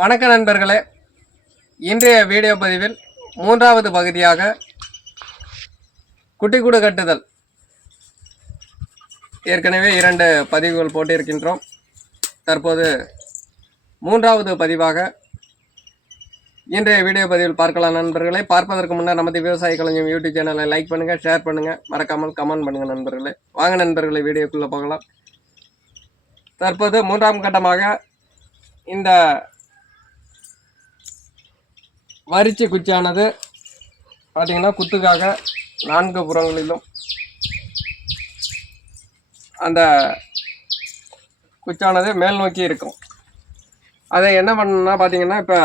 வணக்க நண்பர்களே, இன்றைய வீடியோ பதிவில் மூன்றாவது பகுதியாக குட்டிக்கூடு கட்டுதல். ஏற்கனவே 2 பதிவுகள் போட்டிருக்கின்றோம். தற்போது மூன்றாவது பதிவாக இன்றைய வீடியோ பதிவில் பார்க்கலாம். நண்பர்களே, பார்ப்பதற்கு முன்னர் நமது விவசாய களஞ்சியம் யூடியூப் சேனலை லைக் பண்ணுங்கள், ஷேர் பண்ணுங்கள், மறக்காமல் கமெண்ட் பண்ணுங்கள் நண்பர்களே. வாங்க நண்பர்களே, வீடியோக்குள்ளே போகலாம். தற்போது மூன்றாம் கட்டமாக இந்த வரிச்சி குச்சியானது பார்த்திங்கன்னா குத்துக்காக 4 புறங்களிலும் அந்த குச்சானது மேல் நோக்கி இருக்கும். அதை என்ன பண்ணணும்னா பார்த்திங்கன்னா, இப்போ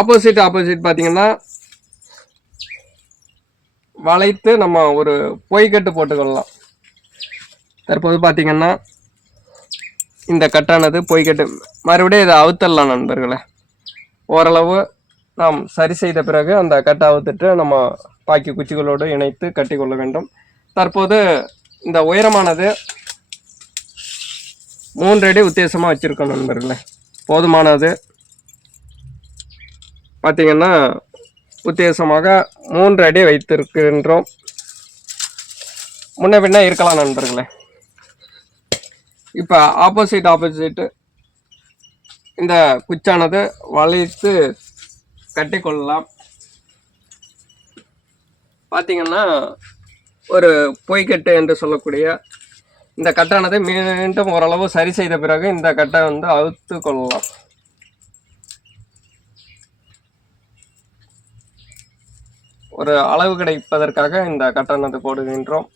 ஆப்போசிட் பார்த்திங்கன்னா வளைத்து நம்ம ஒரு பொய்கட்டு போட்டுக்கொள்ளலாம். தற்போது பார்த்திங்கன்னா இந்த கட்டானது பொய்கட்டு மறுபடியும் இதை அவுத்தரலாம் நண்பர்களே. ஓரளவு நாம் சரி செய்த பிறகு அந்த கட்டை அவுத்துட்டு நம்ம பாக்கி குச்சிகளோடு இணைத்து கட்டி கொள்ள வேண்டும். தற்போது இந்த உயரமானது 3 அடி உத்தேசமாக வச்சுருக்கோம் நண்பர்களே. போதுமானது பார்த்திங்கன்னா உத்தேசமாக 3 அடி வைத்திருக்கின்றோம். முன்ன பின்ன இருக்கலாம் நண்பர்களே. இப்போ ஆப்போசிட் இந்த குச்சானது வளைத்து கட்டி கொள்ளலாம். பார்த்திங்கன்னா ஒரு பொய்கட்டு என்று சொல்லக்கூடிய இந்த கட்டானது மீண்டும் ஓரளவு சரி செய்த பிறகு இந்த கட்டை அவுத்து கொள்ளலாம். ஒரு அளவு கிடைப்பதற்காக இந்த கட்டானது போடுகின்றோம்.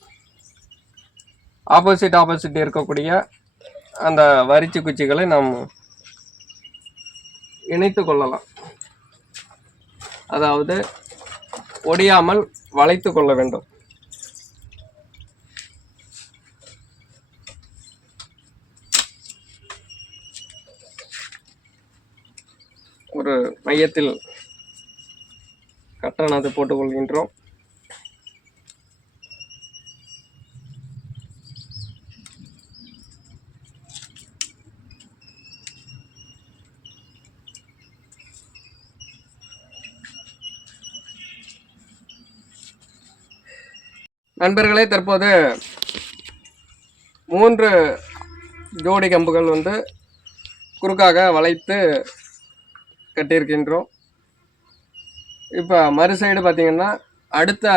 ஆப்போசிட் இருக்கக்கூடிய அந்த வரிச்சி குச்சிகளை நாம் இணைத்து கொள்ளலாம். அதாவது ஒடியாமல் வளைத்து கொள்ள வேண்டும். ஒரு மையத்தில் கட்டணத்தை போட்டுக்கொள்கின்றோம். நண்பர்களே, தற்போது 3 ஜோடி கம்புகள் குறுக்காக வளைத்து கட்டியிருக்கின்றோம். இப்போ மறு சைடு பார்த்திங்கன்னா அடுத்த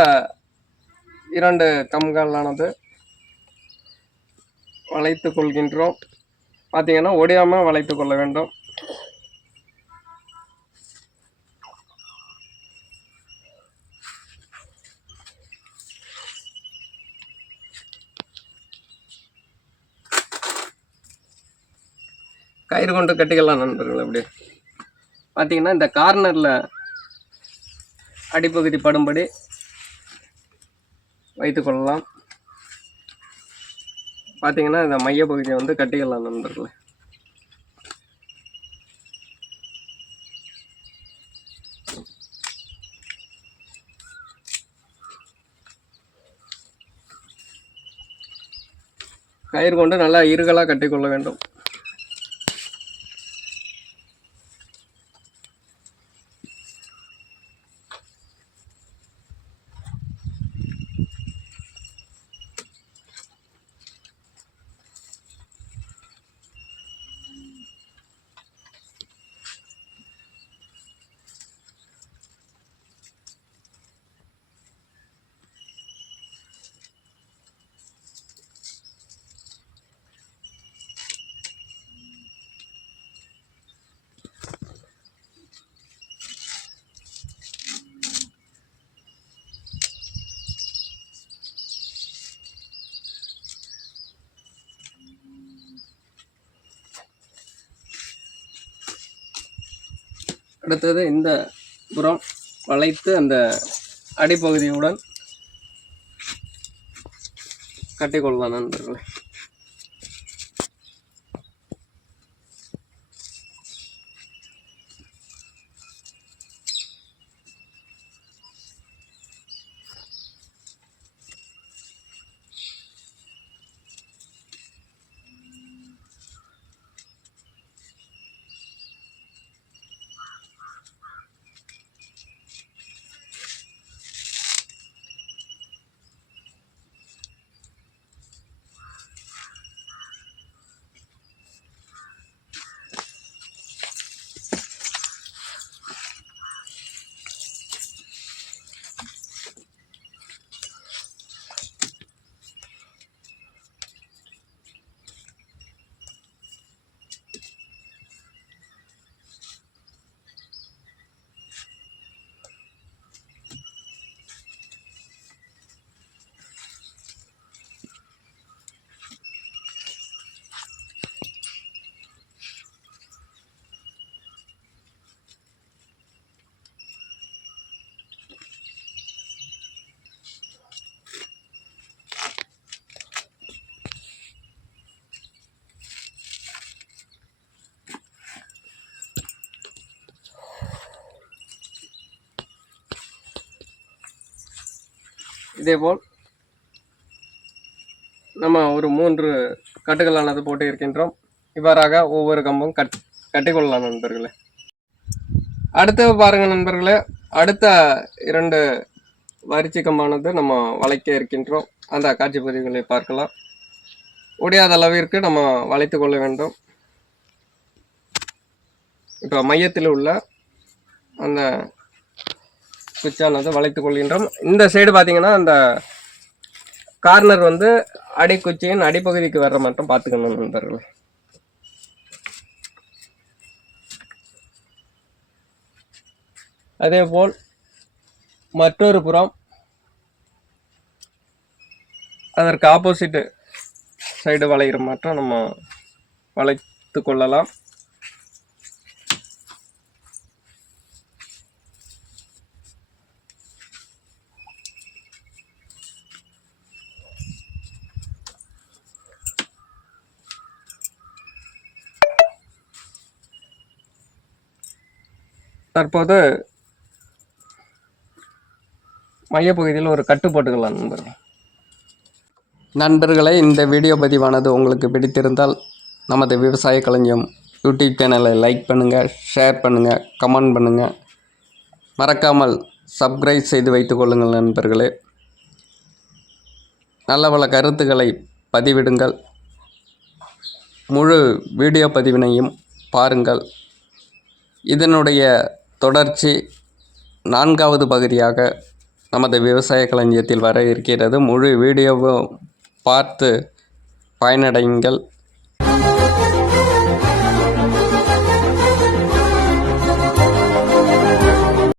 2 கம்புகளானது வளைத்து கொள்கின்றோம். பார்த்திங்கன்னா ஒடியாமல் வளைத்து கொள்ள வேண்டும். கயிறு கொண்டு கட்டிக்கலாம் நண்பர்கள். அப்படி பார்த்தீங்கன்னா இந்த கார்னரில் அடிப்பகுதி படும்படி வைத்துக்கொள்ளலாம். பார்த்தீங்கன்னா இந்த மையப்பகுதியை கட்டிக்கலாம் நண்பர்கள். கயிறு கொண்டு நல்லா இறுகலாக கட்டிக்கொள்ள வேண்டும். அடுத்தது இந்த புறம் வளைத்து அந்த அடிப்பகுதியுடன் கட்டிக்கொள்ளலாம் நண்பர்களே. இதேபோல் நம்ம ஒரு 3 கட்டுகளானது போட்டு இருக்கின்றோம். இவ்வாறாக ஒவ்வொரு கம்பும் கட்டிக்கொள்ளலாம் நண்பர்களே. அடுத்து பாருங்க நண்பர்களே, அடுத்த 2 வரிச்சி கம்பானது நம்ம வளைக்க இருக்கின்றோம். அந்த காட்சி பதிவுகளை பார்க்கலாம். முடியாத அளவிற்கு நம்ம வளைத்து கொள்ள வேண்டும். இப்போ மையத்தில் உள்ள அந்த குச்சானது வளைத்துக் கொள்கின்றோம். இந்த சைடு பார்த்தீங்கன்னா அந்த கார்னர் வந்து அடிக்குச்சியின் அடிப்பகுதிக்கு வர்ற மட்டும் பார்த்துக்கணும் நண்பர்கள். அதேபோல் மற்றொரு புறம் அதற்கு ஆப்போசிட் சைடு வளைகிற மட்டும் நம்ம வளைத்து கொள்ளலாம். தற்போது மையப்பகுதியில் ஒரு கட்டு போட்டுக்கலாம் நண்பர்களே. இந்த வீடியோ பதிவானது உங்களுக்கு பிடித்திருந்தால் நமது விவசாய களஞ்சியம் யூடியூப் சேனலை லைக் பண்ணுங்கள், ஷேர் பண்ணுங்கள், கமெண்ட் பண்ணுங்கள். மறக்காமல் சப்ஸ்கிரைப் செய்து வைத்துக் கொள்ளுங்கள் நண்பர்களே. நல்ல பல கருத்துக்களை பதிவிடுங்கள். முழு வீடியோ பதிவினையும் பாருங்கள். இதனுடைய தொடர்ச்சி 4வது பகுதியாக நமது விவசாய களஞ்சியத்தில் வர இருக்கிறது. முழு வீடியோவும் பார்த்து பயனடையுங்கள்.